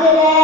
Angela.